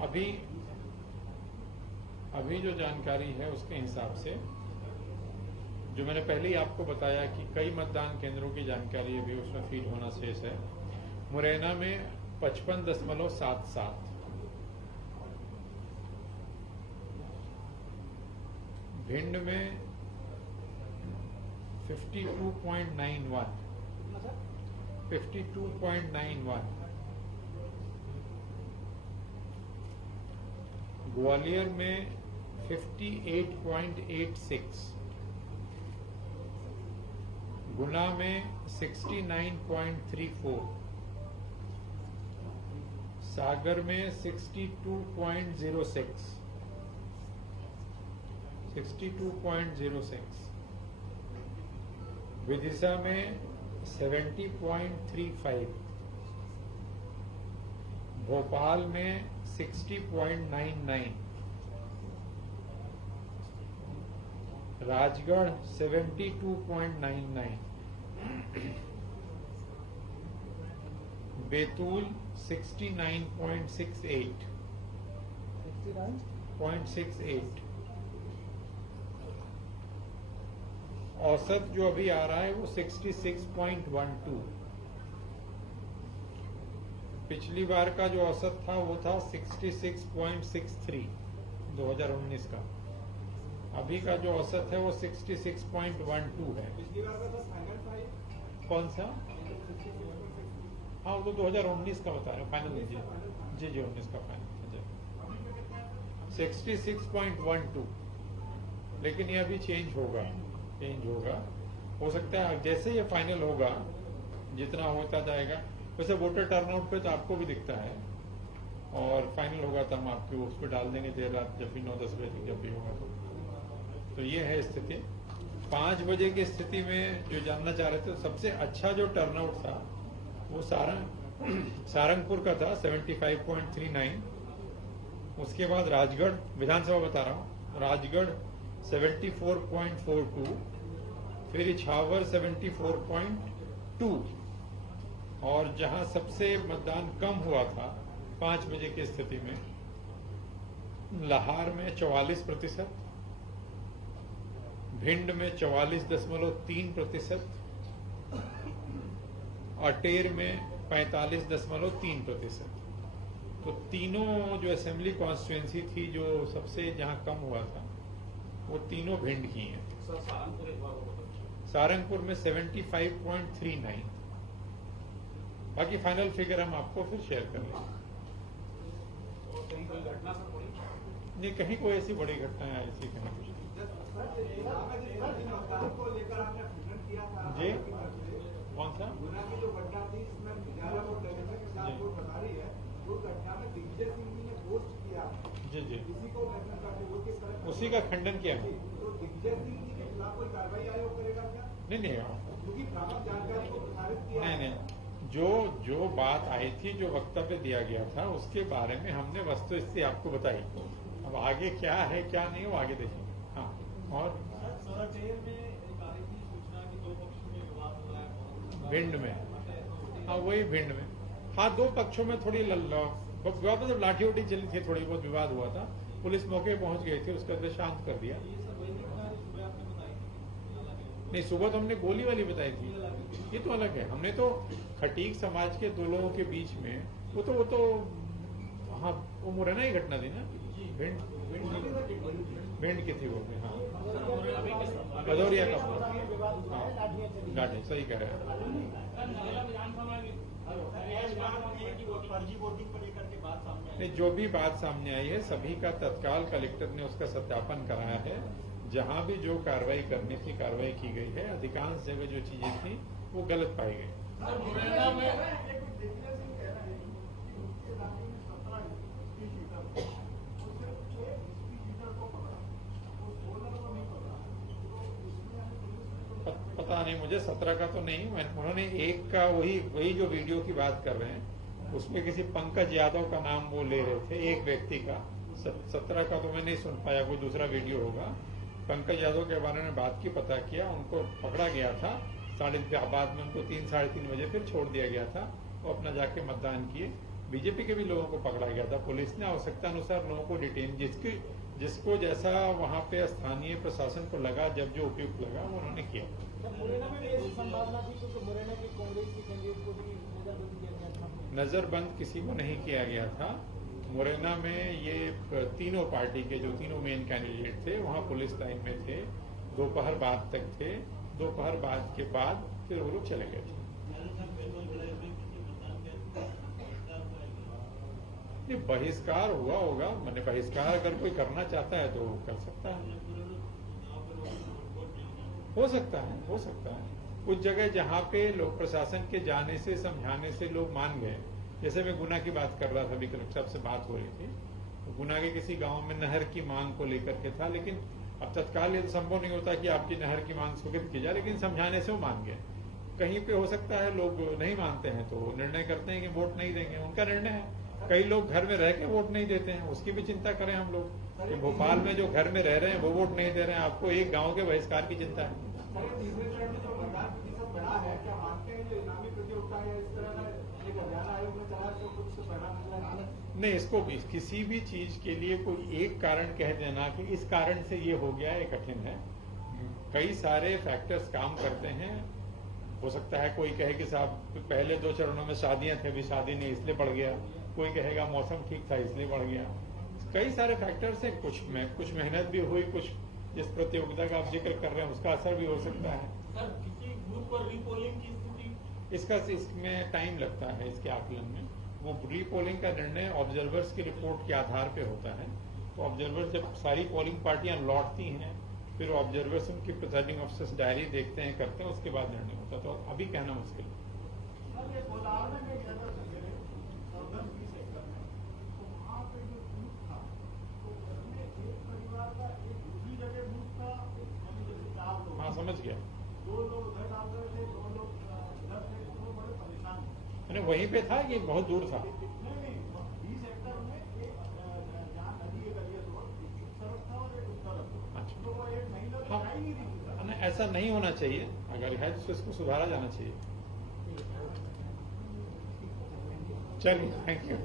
अभी अभी जो जानकारी है उसके हिसाब से, जो मैंने पहले ही आपको बताया कि कई मतदान केंद्रों की जानकारी अभी उसमें फीड होना शेष है। मुरैना में 55.77, भिंड में 52.91, ग्वालियर में 58.86, गुना में 69.34, सागर में 62.06, विदिशा में 70.35, भोपाल में 60.99, राजगढ़ 72.99, बैतूल 69.68, औसत जो अभी आ रहा है वो 66.12। पिछली बार का जो औसत था वो था 66.63 2019 का। अभी का जो औसत है वो 66.12 है। पिछली बार का था फाइनल था। कौन सा? हाँ, वो तो 2019 का बता रहे हैं, फाइनल लीजिए। जी 19 का फाइनल 66.12। लेकिन ये अभी चेंज होगा। हो सकता है जैसे ये फाइनल होगा, जितना होता जाएगा। वैसे वोटर टर्नआउट पे तो आपको भी दिखता है, और फाइनल होगा तो हम आपको उस पर डाल देंगे देर रात, जब भी 9-10 बजे तक जब भी होगा तो ये है स्थिति। 5 बजे की स्थिति में जो जानना चाह रहे थे, सबसे अच्छा जो टर्नआउट था वो सारंगपुर का था 75.39। उसके बाद राजगढ़, विधानसभा बता रहा हूँ, राजगढ़ 74.42, फिर इछावर 74.2, और जहां सबसे मतदान कम हुआ था 5 बजे की स्थिति में, लाहार में 44%, भिंड में 44.3%, अटेर में 45.3%। तो तीनों जो असेंबली कॉन्स्टिट्यूएंसी थी जो सबसे जहां कम हुआ था, वो तीनों भिंड की हैं। सारंगपुर में 75.39। बाकी फाइनल फिगर हम आपको फिर शेयर कर लेंगे। नहीं, कहीं कोई ऐसी बड़ी घटना है, ऐसी कहीं कुछ जी। कौन सा? गुना की जो घटना थी, इसमें 11 वोट लेने के खिलाफ वोट बता रही है, वो घटना में दिग्विजय सिंह जी ने पोस्ट किया। जी जी, इसी को नेशनल पार्टी वोट किस तरह, उसी का खंडन किया है। तो दिग्विजय सिंह जी के खिलाफ कोई कार्रवाई आयोग करेगा क्या? नहीं, क्योंकि प्राप्त जानकारी को प्रसारित किया। नहीं, जो बात आई थी, जो वक्तव्य दिया गया था, उसके बारे में हमने वस्तुस्थिति आपको बताई। अब आगे क्या है क्या नहीं, वो आगे देखेंगे। हाँ, और भिंड में, हाँ वही भिंड में, हाँ 2 पक्षों में थोड़ी विवाद, मतलब लाठी उठी चली थी, थोड़ी बहुत विवाद हुआ था। पुलिस मौके पे पहुंच गई थी, उसके बाद शांत कर दिया। नहीं, सुबह तो हमने गोली वाली बताई थी, ये तो अलग है। हमने तो खटीक समाज के 2 लोगों के बीच में, वो तो हाँ, वो मुरैना ही घटना थी ना, भिंड की थी वो। हाँ, भदौरिया का, हाँ लाठी, सही कह रहे हैं। नहीं, जो भी बात सामने आई है, सभी का तत्काल कलेक्टर ने उसका सत्यापन कराया है। जहां भी जो कार्रवाई करनी थी, कार्रवाई की गई है। अधिकांश जगह जो चीजें थी वो गलत पाई गई। पता नहीं मुझे, 17 का तो नहीं। उन्होंने एक का वही जो वीडियो की बात कर रहे हैं, उसमें किसी पंकज यादव का नाम वो ले रहे थे, एक व्यक्ति का। 17 का तो मैं नहीं सुन पाया, कोई दूसरा वीडियो होगा। पंकज यादव के बारे में बात की, पता किया, उनको पकड़ा गया था। बाद में उनको 3-3:30 बजे फिर छोड़ दिया गया था। वो अपना जाके मतदान किए। बीजेपी के भी लोगों को पकड़ा गया था। पुलिस ने आवश्यकता अनुसार लोगों को डिटेन, जिसको जैसा वहां पे स्थानीय प्रशासन को लगा, जब जो उपयुक्त लगा वो उन्होंने किया। मुरैना में भी ऐसी संभावना थी क्योंकि मुरैना की कांग्रेस के कैंडिडेट को भी नजरबंद किया गया था। नजरबंद किसी को नहीं किया गया था। मुरैना में ये तीनों पार्टी के जो तीनों मेन कैंडिडेट थे वहां पुलिस लाइन में थे, दोपहर बाद तक थे। दोपहर बाद के बाद फिर वो लोग चले गए थे। ये बहिष्कार हुआ होगा, मैंने बहिष्कार अगर कोई करना चाहता है तो कर सकता है, हो सकता है, हो सकता है। कुछ जगह जहाँ पे लोग प्रशासन के जाने से समझाने से लोग मान गए, जैसे मैं गुना की बात कर रहा था, अभी कलेक्टर साहब से बात हो रही थी, तो गुना के किसी गांव में नहर की मांग को लेकर के था, लेकिन अब तत्काल ये तो संभव नहीं होता कि आपकी नहर की मांग स्वीकृत की जाए, लेकिन समझाने से वो मान गए। कहीं पे हो सकता है लोग नहीं मानते हैं तो निर्णय करते हैं कि वोट नहीं देंगे, उनका निर्णय है। कई लोग घर में रह के वोट नहीं देते हैं, उसकी भी चिंता करें हम लोग कि भोपाल में जो घर में रह रहे हैं वो वोट नहीं दे रहे हैं। आपको एक गांव के बहिष्कार की चिंता है। तीसरे चरण में जो मतदान प्रतिशत बढ़ा है, क्या मानते हैं जो इनामी प्रतियोगिता या इस तरह का एक अभियान आयोग ने चला तो कुछ परिणाम निकला है? नहीं, इसको भी किसी भी चीज के लिए कोई एक कारण कह देना कि इस कारण से ये हो गया, ये कठिन है। कई सारे फैक्टर्स काम करते हैं। हो सकता है कोई कहे कि साहब पहले 2 चरणों में शादियां थे, अभी शादी नहीं इसलिए बढ़ गया। कोई कहेगा मौसम ठीक था इसलिए बढ़ गया। कई सारे फैक्टर्स हैं। कुछ मेहनत भी हुई, कुछ जिस प्रतियोगिता का आप जिक्र कर रहे हैं उसका असर भी हो सकता है। सर, किसी बूथ पर रीपोलिंग की स्थिति इसमें टाइम लगता है, इसके आकलन में। वो रीपोलिंग का निर्णय ऑब्जर्वर्स की रिपोर्ट के आधार पे होता है। तो ऑब्जर्वर्स जब सारी पोलिंग पार्टियां लौटती हैं, फिर ऑब्जर्वर्स उनकी प्रिजाइडिंग ऑफिसर्स डायरी देखते हैं, करते हैं, उसके बाद निर्णय होता है। तो अभी कहना मुश्किल है। हाँ, समझ गया। 2 लोग उधर डाल रहे थे, 2 लोग इधर थे, दोनों बड़े परेशान थे। मैंने वहीं पे था कि बहुत दूर था? नहीं, 20 हेक्टर में एक जहाँ नदी एक अलिया रोड, एक तरफ था और एक उस तरफ था। अच्छा। तो वो एक महिला हाँ, दिखाई नहीं दी थी। नहीं, ऐसा नहीं होना चाहिए। अगर है तो इसको सुधारा जाना चाहिए। चलिए, थैंक यू।